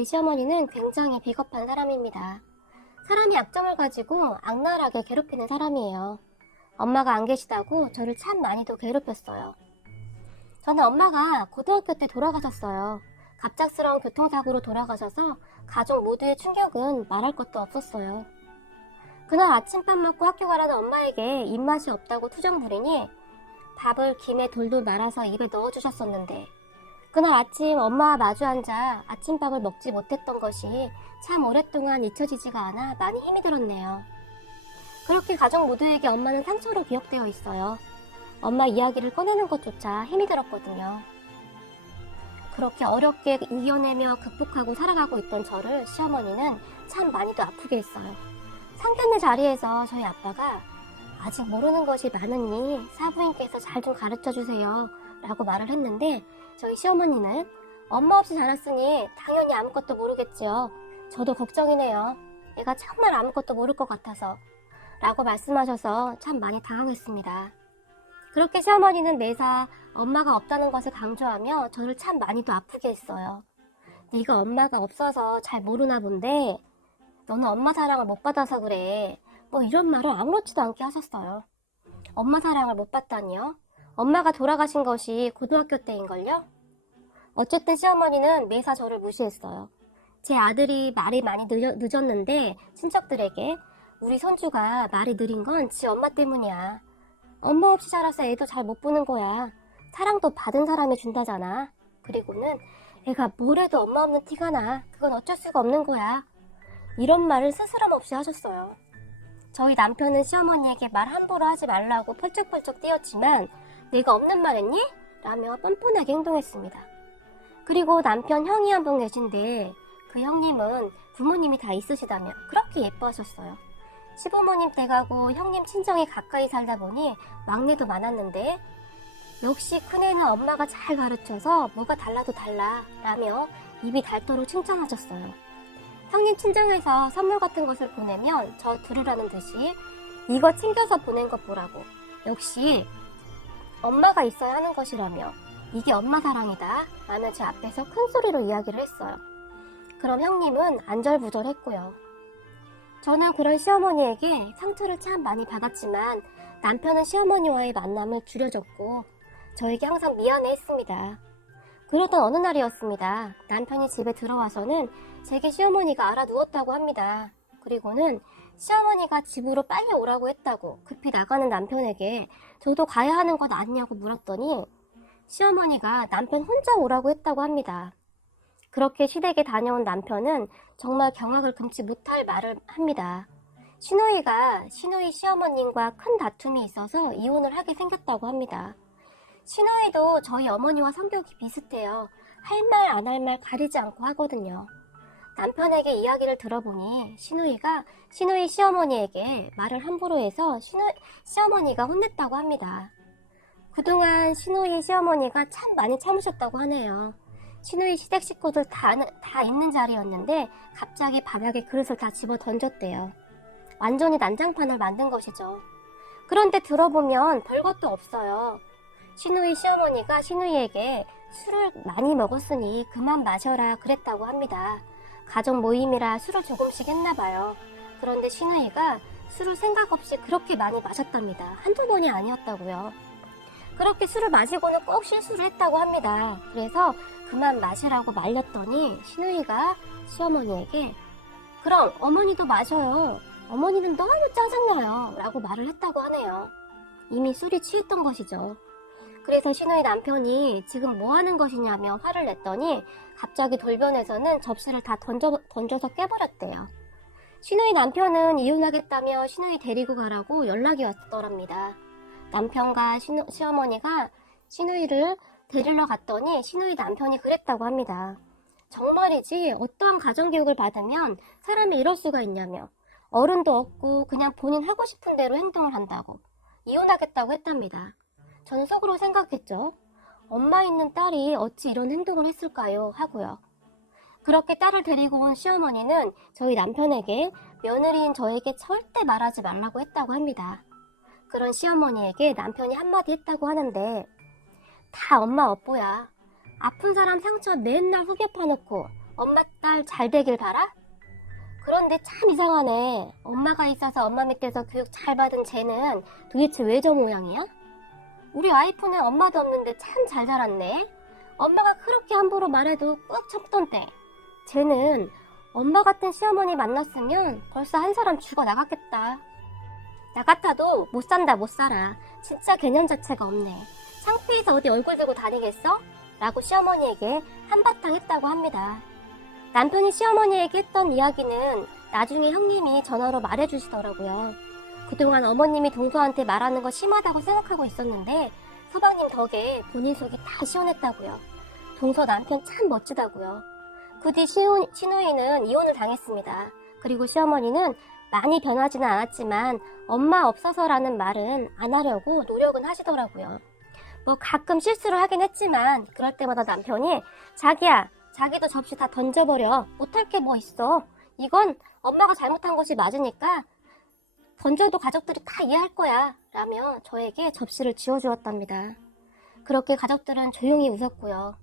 저희 시어머니는 굉장히 비겁한 사람입니다. 사람이 약점을 가지고 악랄하게 괴롭히는 사람이에요. 엄마가 안 계시다고 저를 참 많이도 괴롭혔어요. 저는 엄마가 고등학교 때 돌아가셨어요. 갑작스러운 교통사고로 돌아가셔서 가족 모두의 충격은 말할 것도 없었어요. 그날 아침밥 먹고 학교 가라는 엄마에게 입맛이 없다고 투정 부리니 밥을 김에 돌돌 말아서 입에 넣어주셨었는데 그날 아침 엄마와 마주 앉아 아침밥을 먹지 못했던 것이 참 오랫동안 잊혀지지가 않아 많이 힘이 들었네요. 그렇게 가족 모두에게 엄마는 상처로 기억되어 있어요. 엄마 이야기를 꺼내는 것조차 힘이 들었거든요. 그렇게 어렵게 이겨내며 극복하고 살아가고 있던 저를 시어머니는 참 많이도 아프게 했어요. 상견례 자리에서 저희 아빠가 아직 모르는 것이 많으니 사부인께서 잘 좀 가르쳐주세요 라고 말을 했는데 저희 시어머니는 엄마 없이 자랐으니 당연히 아무것도 모르겠지요. 저도 걱정이네요. 내가 정말 아무것도 모를 것 같아서 라고 말씀하셔서 참 많이 당황했습니다. 그렇게 시어머니는 매사 엄마가 없다는 것을 강조하며 저를 참 많이도 아프게 했어요. 네가 엄마가 없어서 잘 모르나 본데 너는 엄마 사랑을 못 받아서 그래. 뭐 이런 말을 아무렇지도 않게 하셨어요. 엄마 사랑을 못 받다니요? 엄마가 돌아가신 것이 고등학교 때인걸요? 어쨌든 시어머니는 매사 저를 무시했어요. 제 아들이 말이 많이 늦었는데 친척들에게 우리 손주가 말이 느린 건 지 엄마 때문이야. 엄마 없이 자라서 애도 잘 못 보는 거야. 사랑도 받은 사람이 준다잖아. 그리고는 애가 뭘 해도 엄마 없는 티가 나. 그건 어쩔 수가 없는 거야. 이런 말을 스스럼 없이 하셨어요. 저희 남편은 시어머니에게 말 함부로 하지 말라고 펄쩍펄쩍 뛰었지만 내가 없는 말 했니? 라며 뻔뻔하게 행동했습니다. 그리고 남편 형이 한 분 계신데 그 형님은 부모님이 다 있으시다며 그렇게 예뻐하셨어요. 시부모님 댁하고 형님 친정이 가까이 살다 보니 막내도 많았는데 역시 큰애는 엄마가 잘 가르쳐서 뭐가 달라도 달라 라며 입이 닳도록 칭찬하셨어요. 형님 친정에서 선물 같은 것을 보내면 저 들으라는 듯이 이거 챙겨서 보낸 것 보라고 역시 엄마가 있어야 하는 것이라며 이게 엄마 사랑이다 라며 제 앞에서 큰 소리로 이야기를 했어요. 그럼 형님은 안절부절했고요. 저는 그런 시어머니에게 상처를 참 많이 받았지만 남편은 시어머니와의 만남을 줄여줬고 저에게 항상 미안해했습니다. 그러던 어느 날이었습니다. 남편이 집에 들어와서는 제게 시어머니가 알아누웠다고 합니다. 그리고는 시어머니가 집으로 빨리 오라고 했다고 급히 나가는 남편에게 저도 가야 하는 것 아니냐고 물었더니 시어머니가 남편 혼자 오라고 했다고 합니다. 그렇게 시댁에 다녀온 남편은 정말 경악을 금치 못할 말을 합니다. 시누이가 시누이 시어머님과 큰 다툼이 있어서 이혼을 하게 생겼다고 합니다. 시누이도 저희 어머니와 성격이 비슷해요. 할 말 안 할 말 가리지 않고 하거든요. 남편에게 이야기를 들어보니 시누이가 시누이 시어머니에게 말을 함부로 해서 시어머니가 혼냈다고 합니다. 그동안 시누이 시어머니가 참 많이 참으셨다고 하네요. 시누이 시댁 식구들 다 있는 자리였는데 갑자기 바닥에 그릇을 다 집어 던졌대요. 완전히 난장판을 만든 것이죠. 그런데 들어보면 별것도 없어요. 시누이 시어머니가 시누이에게 술을 많이 먹었으니 그만 마셔라 그랬다고 합니다. 가족 모임이라 술을 조금씩 했나봐요. 그런데 시누이가 술을 생각 없이 그렇게 많이 마셨답니다. 한두 번이 아니었다고요. 그렇게 술을 마시고는 꼭 실수를 했다고 합니다. 그래서 그만 마시라고 말렸더니 시누이가 시어머니에게 그럼 어머니도 마셔요. 어머니는 너무 짜증나요. 라고 말을 했다고 하네요. 이미 술이 취했던 것이죠. 그래서 시누이 남편이 지금 뭐 하는 것이냐며 화를 냈더니 갑자기 돌변해서는 접시를 다 던져서 깨버렸대요. 시누이 남편은 이혼하겠다며 시누이 데리고 가라고 연락이 왔더랍니다. 남편과 시어머니가 시누이를 데리러 갔더니 시누이 남편이 그랬다고 합니다. 정말이지 어떠한 가정교육을 받으면 사람이 이럴 수가 있냐며 어른도 없고 그냥 본인 하고 싶은 대로 행동을 한다고 이혼하겠다고 했답니다. 저는 속으로 생각했죠. 엄마 있는 딸이 어찌 이런 행동을 했을까요? 하고요. 그렇게 딸을 데리고 온 시어머니는 저희 남편에게 며느리인 저에게 절대 말하지 말라고 했다고 합니다. 그런 시어머니에게 남편이 한마디 했다고 하는데 다 엄마 업보야. 아픈 사람 상처 맨날 후벼 파놓고 엄마 딸 잘 되길 바라? 그런데 참 이상하네. 엄마가 있어서 엄마 밑에서 교육 잘 받은 쟤는 도대체 왜 저 모양이야? 우리 와이프는 엄마도 없는데 참 잘 자랐네. 엄마가 그렇게 함부로 말해도 꾹 참던 때 쟤는 엄마 같은 시어머니 만났으면 벌써 한 사람 죽어 나갔겠다. 나 같아도 못 산다 못 살아. 진짜 개념 자체가 없네. 창피해서 어디 얼굴 들고 다니겠어? 라고 시어머니에게 한바탕 했다고 합니다. 남편이 시어머니에게 했던 이야기는 나중에 형님이 전화로 말해주시더라고요. 그동안 어머님이 동서한테 말하는 거 심하다고 생각하고 있었는데 서방님 덕에 본인 속이 다 시원했다고요. 동서 남편 참 멋지다고요. 그 뒤 시누이는 이혼을 당했습니다. 그리고 시어머니는 많이 변하지는 않았지만 엄마 없어서라는 말은 안 하려고 노력은 하시더라고요. 뭐 가끔 실수를 하긴 했지만 그럴 때마다 남편이 자기야 자기도 접시 다 던져버려. 못할 게 뭐 있어. 이건 엄마가 잘못한 것이 맞으니까 던져도 가족들이 다 이해할 거야 라며 저에게 접시를 지어주었답니다. 그렇게 가족들은 조용히 웃었고요.